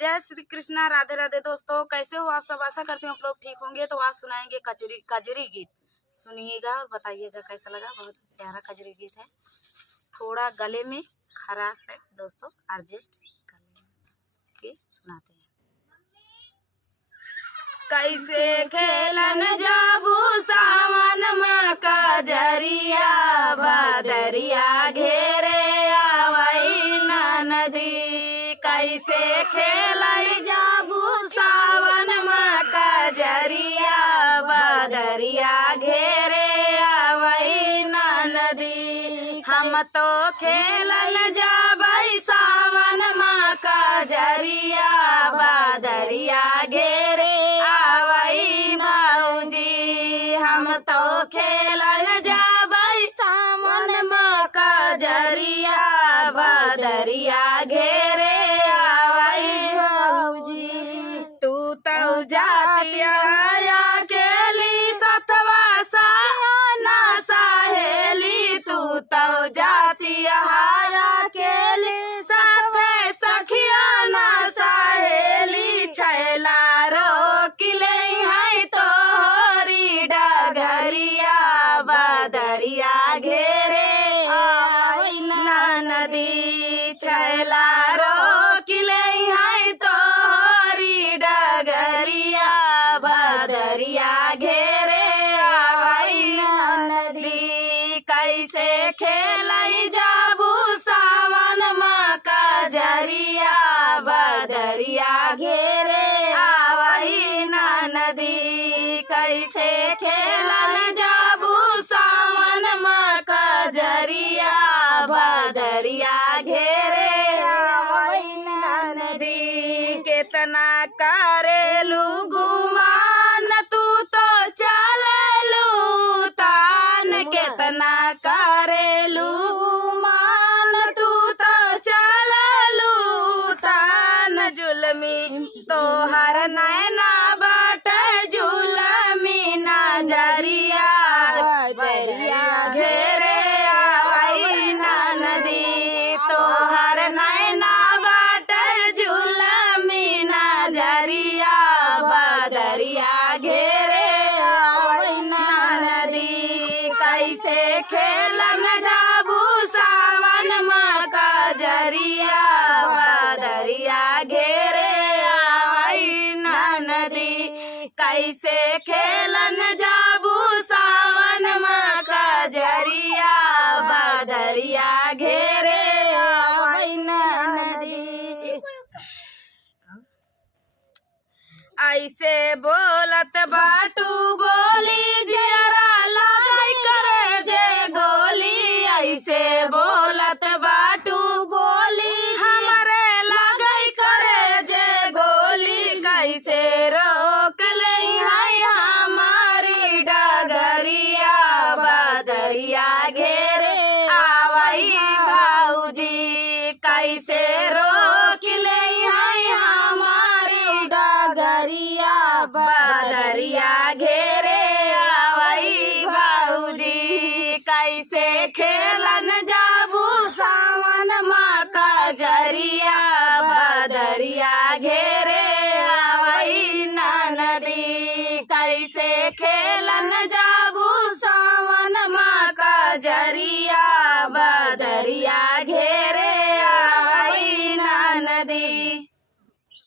जय श्री कृष्णा, राधे राधे दोस्तों। कैसे हो आप सब? आशा करती हूँ आप लोग ठीक होंगे। तो आज सुनाएंगे कजरी गीत। सुनिएगा और बताइएगा कैसा लगा। बहुत प्यारा कजरी गीत है, थोड़ा गले में खराश है दोस्तों, एडजस्ट कर लेंगे। सुनाते हैं। कैसे खेलन जाबू सावन में कजरिया, बदरिया घेरे आवई नदी। कैसे खेलाई जाबू सावन में कजरिया, बदरिया घेरे आवई नदी। हम तो खेलन जाबई सावन में कजरिया, बदरिया घेरे आवई भौजी। हम तो खेलन जाबई सावन में कजरिया, बदरिया घेरे आवई भौजी। तू तो जातिया अकेली सतवा साना सहेली, तू तो जातिया अकेली साथे सखिया ना सहेली। छैला रोकिले है तोहरी डगरिया, बदरिया घेरे आवई नदी। छैला रोकिले है तोहरी डगरिया, बदरिया घेरे आवई नदी। कैसे खेलई जाबू सावन में कजरिया, बदरिया घेरे आवई नदी। कैसे खेलन जाबू सावन में कजरिया, बदरिया घेरे आवई नदी। केतना करेलू गुमान, तू तो चललू तान। केतना करेलू गुमान, तू तो चललू तान। जुलमी तोहर नैना बाट जुलमी नजरिया, बदरिया घेरे आवई नदी। तोहर नैना बाट जुलमी नजरिया, बदरिया घेरे आवई नदी। कैसे खेलन जाबू सावन में कजरिया, बदरिया घेरे आवई नदी। कैसे खेलन जाबू सावन में कजरिया, बदरिया घेरे आवई नदी। ऐसे बोलत बाटू बोली जरा लगाई करे जे गोली। ऐसे बोलत बाटू बोली हमारे लगाई करे जे गोली। कैसे रोक ले है हमारी डगरिया, बदरिया घेरे आवई भौजी। कैसे रोक ले है हमारी डगरिया, बदरिया घेरे आवई भौजी। कैसे खेलन जाबू सावन में कजरिया, बदरिया घेरे